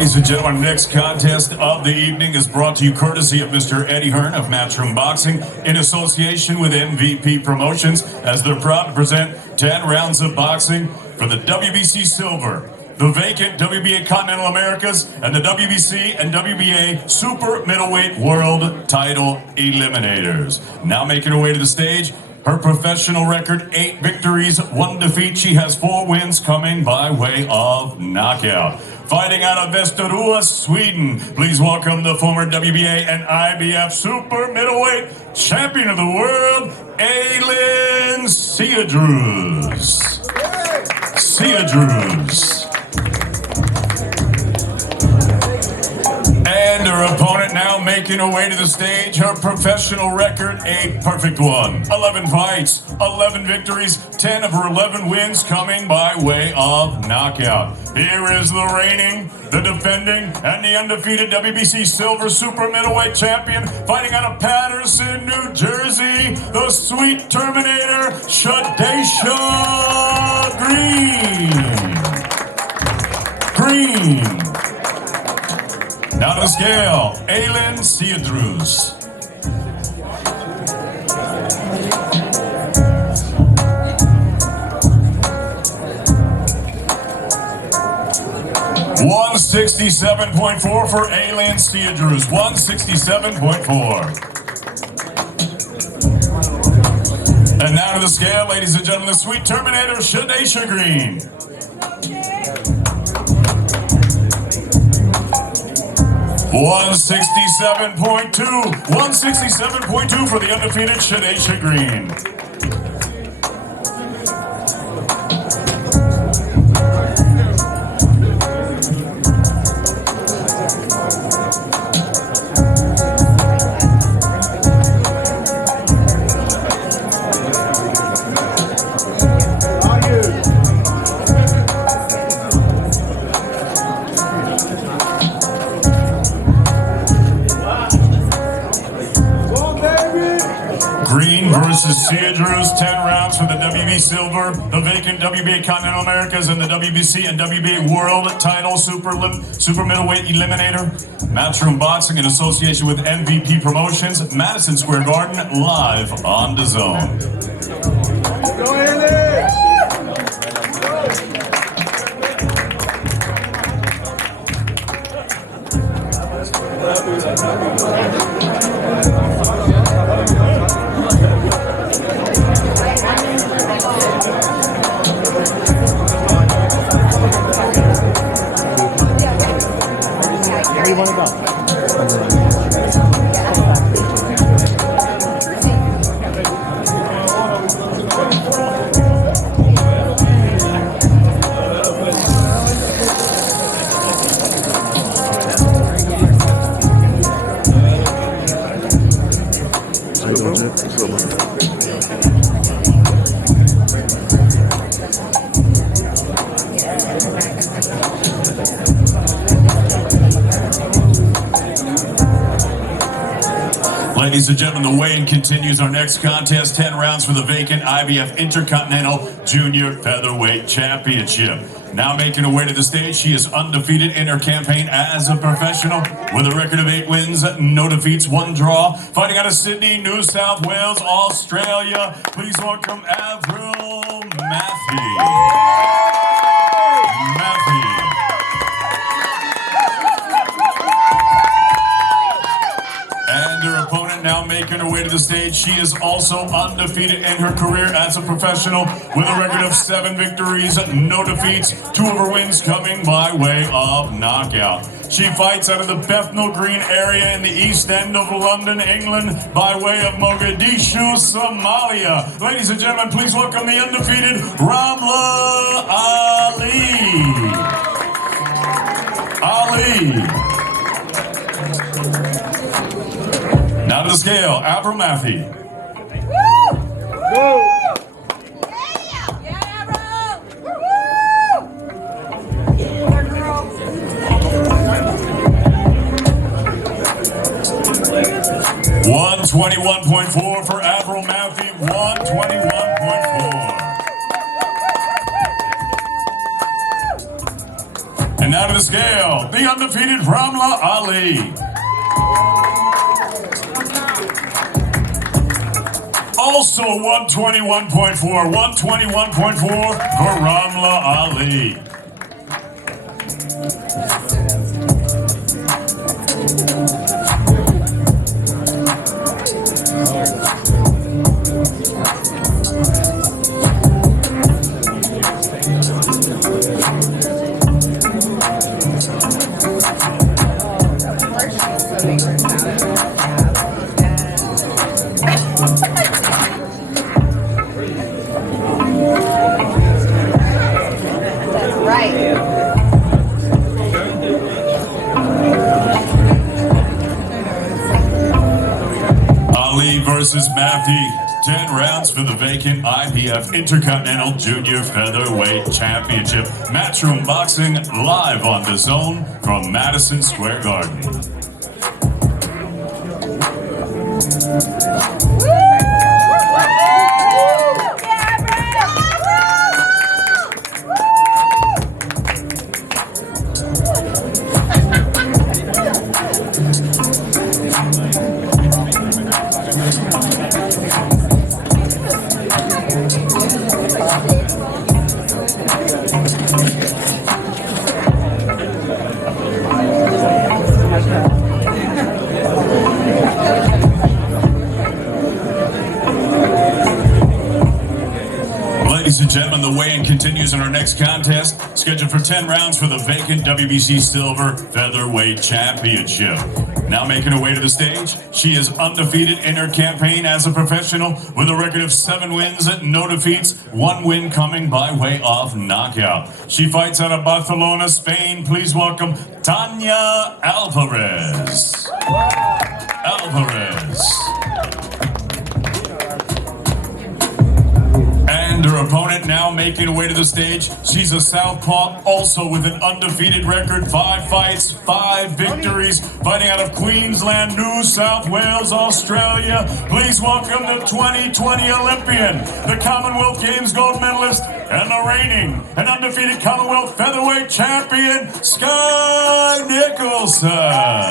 Ladies and gentlemen, next contest of the evening is brought to you courtesy of Mr. Eddie Hearn of Matchroom Boxing in association with MVP Promotions, as they're proud to present 10 rounds of boxing for the WBC Silver, the vacant WBA Continental Americas, and the WBC and WBA Super-Middleweight World Title Eliminators. Now making her way to the stage, her professional record, 8 victories, 1 defeat. She has 4 wins coming by way of knockout. Fighting out of Västerås, Sweden, please welcome the former WBA and IBF Super-Middleweight Champion of the World, Elin Cederroos. And her opponent now making her way to the stage, her professional record, a perfect one. 11 fights, 11 victories, 10 of her 11 wins coming by way of knockout. Here is the reigning, the defending, and the undefeated WBC Silver Super-Middleweight Champion, fighting out of Paterson, New Jersey, the Sweet Terminator, Shadasia Green. Now to the scale, Elin Cederroos. $167.4 for Elin Cederroos. 167.4. And now to the scale, ladies and gentlemen, the Sweet Terminator, Shadasia Green. 167.2 for the undefeated Shadasia Green. Green versus Cederroos, 10 rounds for the WBC Silver, the vacant WBA Continental Americas, and the WBC and WBA World Title Super-Middleweight Eliminator. Matchroom Boxing in association with MVP Promotions, Madison Square Garden, live on the Zone. Go ahead! Where do you want to go? Ladies and gentlemen, the weigh-in continues. Our next contest, 10 rounds for the vacant IBF Intercontinental Junior Featherweight Championship. Now making her way to the stage, she is undefeated in her campaign as a professional with a record of 8 wins, no defeats, 1 draw. Fighting out of Sydney, New South Wales, Australia. Please welcome Avril Mathie. And her opponent now making her way to the stage. She is also undefeated in her career as a professional with a record of 7 victories, no defeats, 2 of her wins coming by way of knockout. She fights out of the Bethnal Green area in the East End of London, England, by way of Mogadishu, Somalia. Ladies and gentlemen, please welcome the undefeated Ramla Ali. Now to the scale, Avril Mathie. Go! Yeah, Avril! 121.4 for Avril Mathie, 121.4. And And now to the scale, the undefeated Ramla Ali. Also 121.4, 121.4 for Ramla Ali. Versus Mathie, 10 rounds for the vacant IBF Intercontinental Junior Featherweight Championship. Matchroom Boxing live on the zone from Madison Square Garden. Ladies and gentlemen, the weigh-in continues in our next contest, scheduled for 10 rounds for the vacant WBC Silver Featherweight Championship. Now making her way to the stage, she is undefeated in her campaign as a professional with a record of 7 wins, no defeats, 1 win coming by way of knockout. She fights out of Barcelona, Spain. Please welcome Tania Alvarez. And her opponent now making her way to the stage. She's a southpaw, also with an undefeated record, 5 fights, 5 victories, fighting out of Queensland, New South Wales, Australia. Please welcome the 2020 Olympian, the Commonwealth Games gold medalist, and the reigning and undefeated Commonwealth Featherweight champion, Skye Nicolson.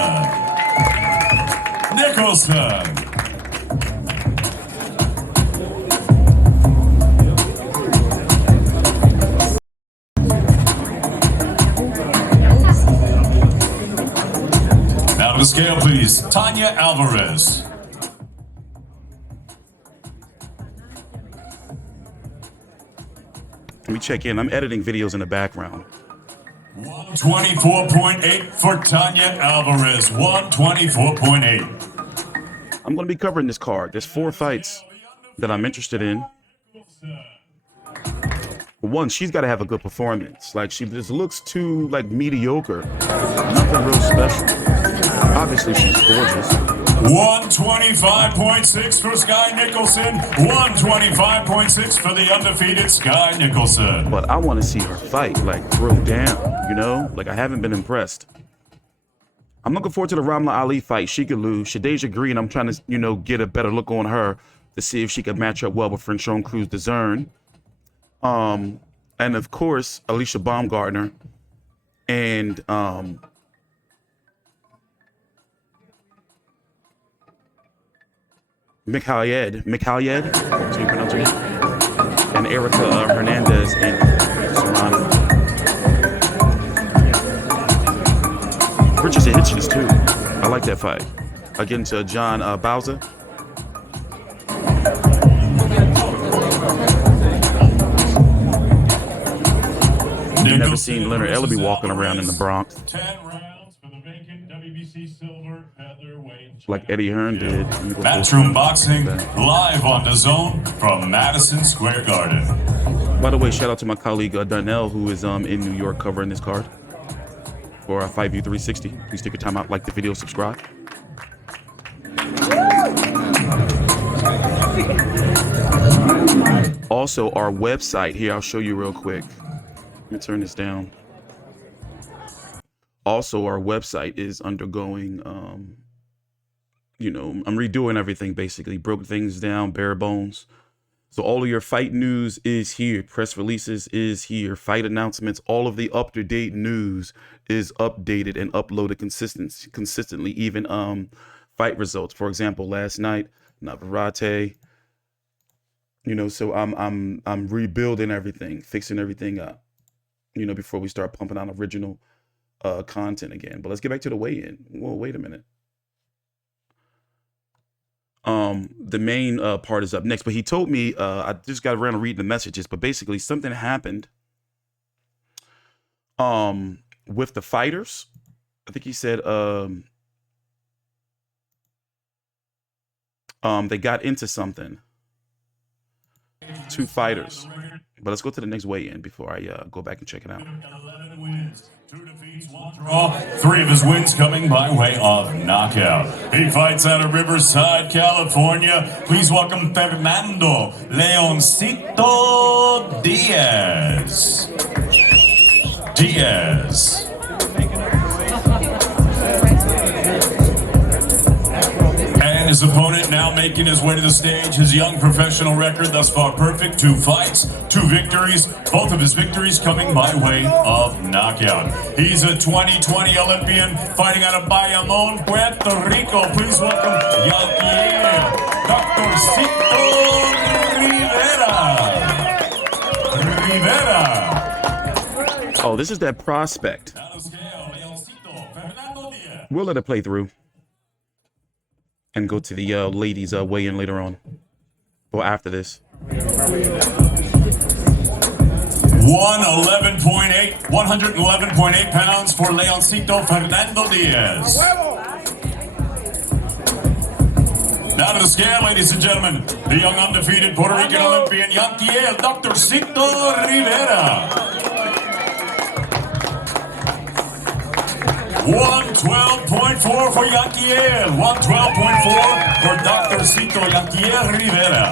The scale, please. Tania Alvarez. Let me check in. I'm editing videos in the background. 124.8 for Tania Alvarez. 124.8. I'm going to be covering this card. There's 4 fights that I'm interested in. One, she's got to have a good performance. Like, she just looks too, like, mediocre. Nothing real special. Obviously, she's gorgeous. 125.6 for Skye Nicolson. 125.6 for the undefeated Skye Nicolson. But I want to see her fight, like, throw down, you know? Like, I haven't been impressed. I'm looking forward to the Ramla Ali fight. She could lose. Shadasia Green, I'm trying to, you know, get a better look on her to see if she could match up well with Cruz de Zern. And of course, Alycia Baumgardner and Mekhaled, so you pronounce her name, and Erica Hernandez and Serrano. Richardson Hitchins too. I like that fight against John Bauza. You've never seen Leonard Ellerby walking around in the Bronx 10 rounds for the vacant WBC Silver Featherweight like Eddie Hearn did. Matchroom Boxing live on the zone from Madison Square Garden. By the way, shout out to my colleague Donnell, who is in New York covering this card for Fight View 360. Please take your time out, like the video, subscribe. Also, our website here, I'll show you real quick. Let me turn this down. Also, our website is undergoing, you know, I'm redoing everything basically. Broke things down, bare bones. So all of your fight news is here. Press releases is here. Fight announcements, all of the up-to-date news is updated and uploaded consistently. Even fight results. For example, last night, Navarrete. You know, so I'm rebuilding everything, fixing everything up. You know, before we start pumping out original content again. But let's get back to the weigh-in. Whoa, wait a minute. The main part is up next, but he told me, I just got around to reading the messages, but basically something happened with the fighters. I think he said they got into something. 2 fighters. But let's go to the next weigh-in before I go back and check it out. 11 wins, 2 defeats, 1 draw. 3 of his wins coming by way of knockout. He fights out of Riverside, California. Please welcome Fernando Leoncito Diaz. His opponent now making his way to the stage. His young professional record thus far perfect. 2 fights, 2 victories. Both of his victories coming by way of knockout. He's a 2020 Olympian fighting out of Bayamon, Puerto Rico. Please welcome Yanquiel Doctorcito Rivera. Oh, this is that prospect. We'll let it play through and go to the ladies weigh-in later on, or after this. 111.8 pounds for Leoncito Fernando Diaz. Now to the scale, ladies and gentlemen, the young undefeated Puerto Rican Olympian Yanquiel Doctorcito Rivera. 112.4 for Yanquiel. 112.4 for Doctorcito Yanquiel Rivera.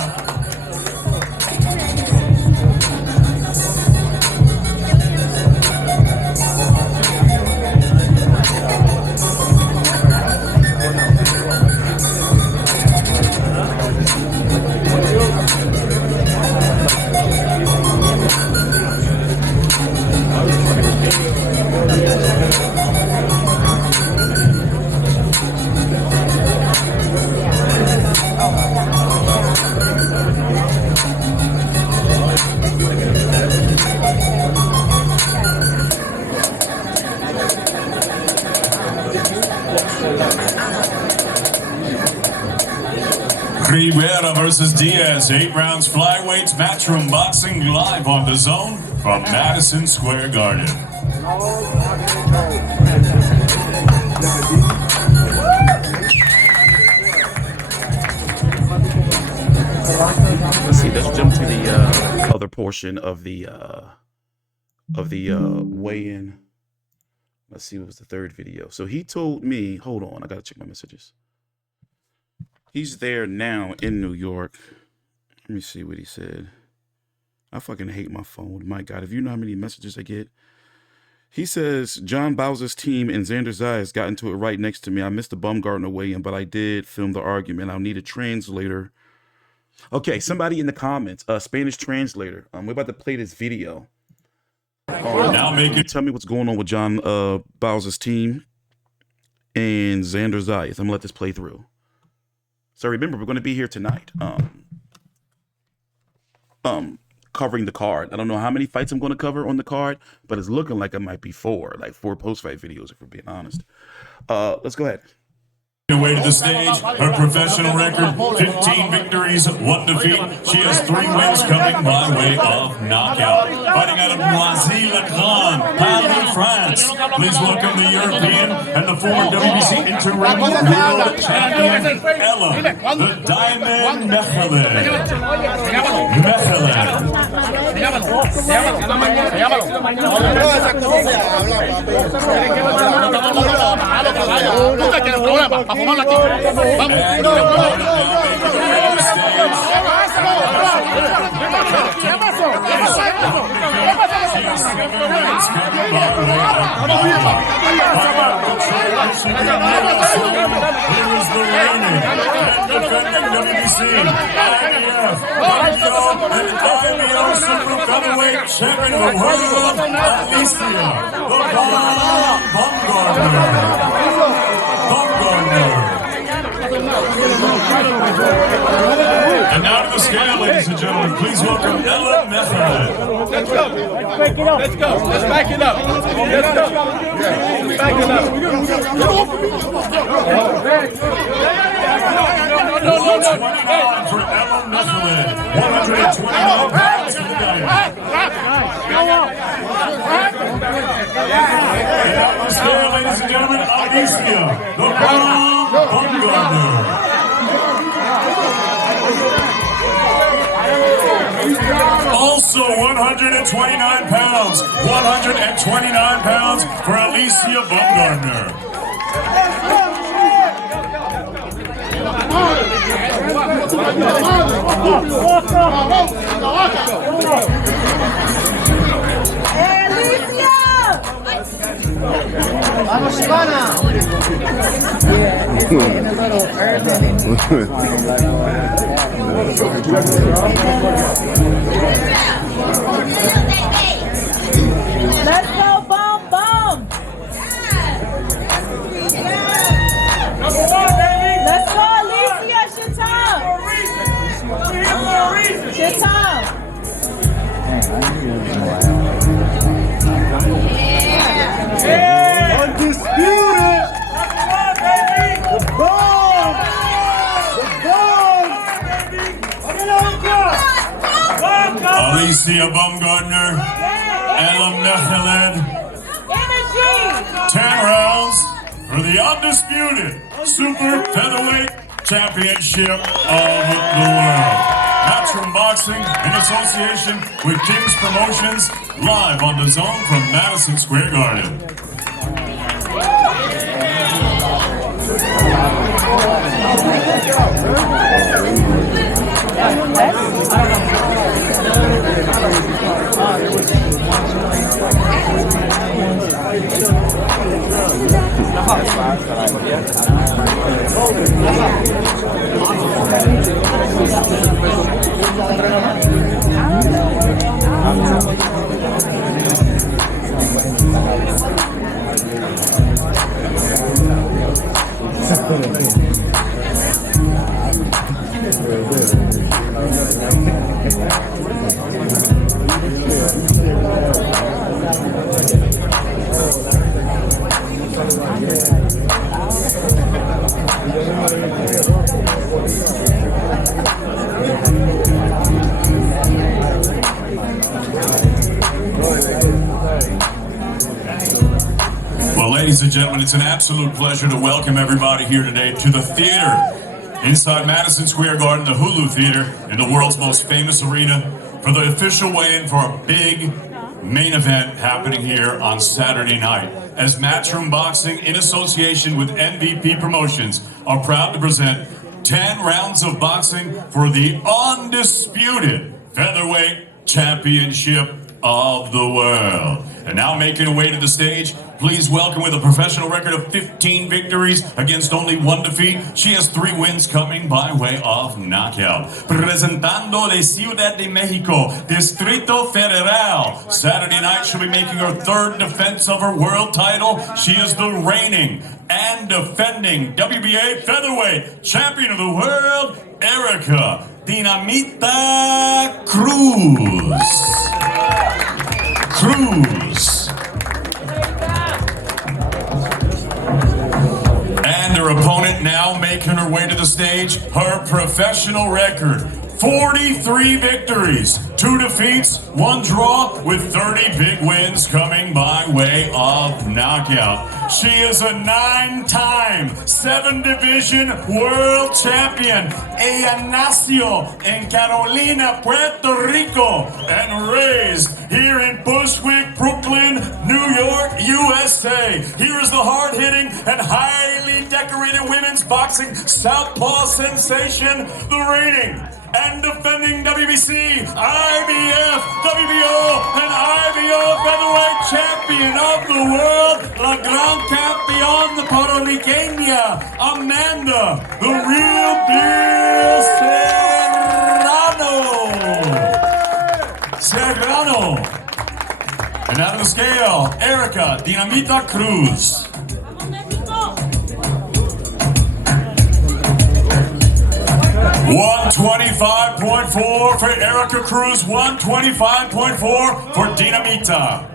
Rivera versus Diaz, 8 rounds flyweights, matchroom boxing live on the zone from Madison Square Garden. Let's see. Let's jump to the other portion of the weigh-in. Let's see what was the 3rd video. So he told me, hold on, I gotta check my messages. He's there now in New York. Let me see what he said. I fucking hate my phone. My God, if you know how many messages I get. He says, John Bauza's team and Zander Xayas got into it right next to me. I missed the Baumgardner weigh-in, but I did film the argument. I'll need a translator. Okay, somebody in the comments, Spanish translator. We're about to play this video. Now tell me what's going on with John Bauza's team and Zander Xayas. I'm gonna let this play through. So remember, we're going to be here tonight, covering the card. I don't know how many fights I'm going to cover on the card, but it's looking like it might be 4, like 4 post-fight videos, if we're being honest. Let's go ahead. Way to the stage, her professional record, 15 victories, 1 defeat. She has 3 wins coming by way of knockout. Fighting out of Noisy-le-Grand, Paris, France. Please welcome the European and the former WBC Interim World Champion, Elhem, the Diamond Mekhaled. Vamos aquí. champion of the world, Alycia Baumgardner. And now to the scale, ladies and gentlemen, please welcome Elhem Mekhaled. Let's go. Let's go. Let's back it up. Let's go. Back it up. 129 for Elhem Mekhaled. 129 pounds for the guy. And now to the scale, ladies and gentlemen, Alycia Baumgardner. Also 129 pounds. 129 pounds for Alycia Baumgardner. Vamos, Ivana! Yeah, it's in a little urban. Let's go, Bum Bum! Let's go, Alycia, Shatam! Undisputed! The bomb! Alycia Baumgardner, Elhem Mekhaled, 10 rounds for the undisputed Super-Featherweight Championship of the world. Matchroom Boxing in association with King's Promotions, live on the Zone from Madison Square Garden. Well, ladies and gentlemen, it's an absolute pleasure to welcome everybody here today to the theater inside Madison Square Garden, the Hulu Theater, in the world's most famous arena, for the official weigh-in for a big main event happening here on Saturday night. As Matchroom Boxing, in association with MVP Promotions, are proud to present 10 rounds of boxing for the undisputed featherweight championship of the world. And now making her way to the stage, please welcome, with a professional record of 15 victories against only 1 defeat, she has 3 wins coming by way of knockout. Presentando de Ciudad de Mexico, Distrito Federal. Saturday night, she'll be making her 3rd defense of her world title. She is the reigning and defending WBA Featherweight Champion of the World, Erica Dinamita Cruz. And her opponent now making her way to the stage, her professional record, 43 victories, 2 defeats, 1 draw, with 30 big wins coming by way of knockout. She is a 9-time 7-division world champion. Ella nació en Carolina, Puerto Rico, and raised here in Bushwick, Brooklyn, New York, USA. Here is the hard-hitting and highly decorated women's boxing southpaw sensation, the reigning and defending WBC, IBF, WBO, and IBO Featherweight Champion of the World, La Gran Campeón, the Puerto Riqueña, Amanda, the real deal, Serrano. And out of the scale, Erica Dinamita Cruz. 125.4 for Erica Cruz, 125.4 for Dinamita.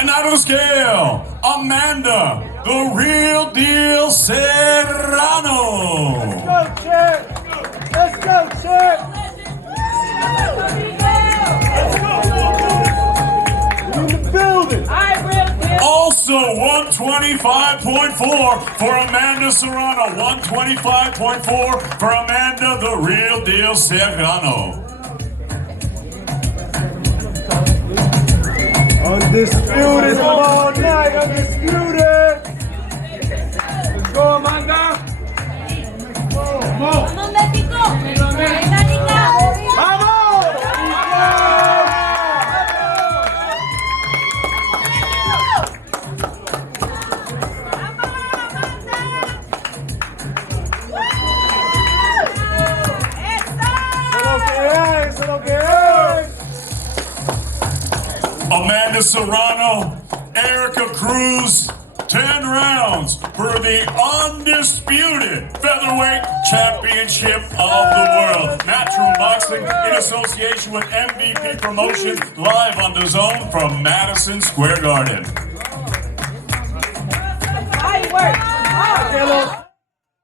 And out of the scale, Amanda, the real deal Serrano. Let's go, Chick! Let's go, Chick! In the building! Also 125.4 for Amanda Serrano. 125.4 for Amanda, the real deal Serrano. Undisputed all night, undisputed! Let's go, Amanda! Vamos! Eso es lo que es. Amanda Serrano, Erica Cruz, 10 rounds for the undisputed featherweight championship of the world. Matchroom Boxing in association with MVP Promotions, live on the zone from Madison Square Garden.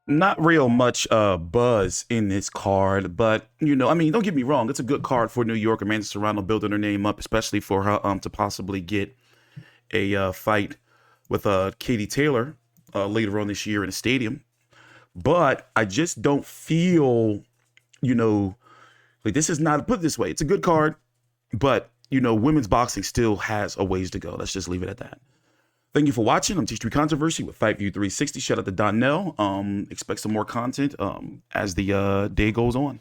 Not real much buzz in this card, but you know, I mean, don't get me wrong, it's a good card for New York. Amanda Serrano building her name up, especially for her to possibly get a fight with Katie Taylor later on this year in a stadium. But I just don't feel, you know, like this is not, put it this way, it's a good card, but you know, women's boxing still has a ways to go. Let's just leave it at that. Thank you for watching. I'm T3 Controversy with Fight View 360. Shout out to Donnell. Expect some more content as the day goes on.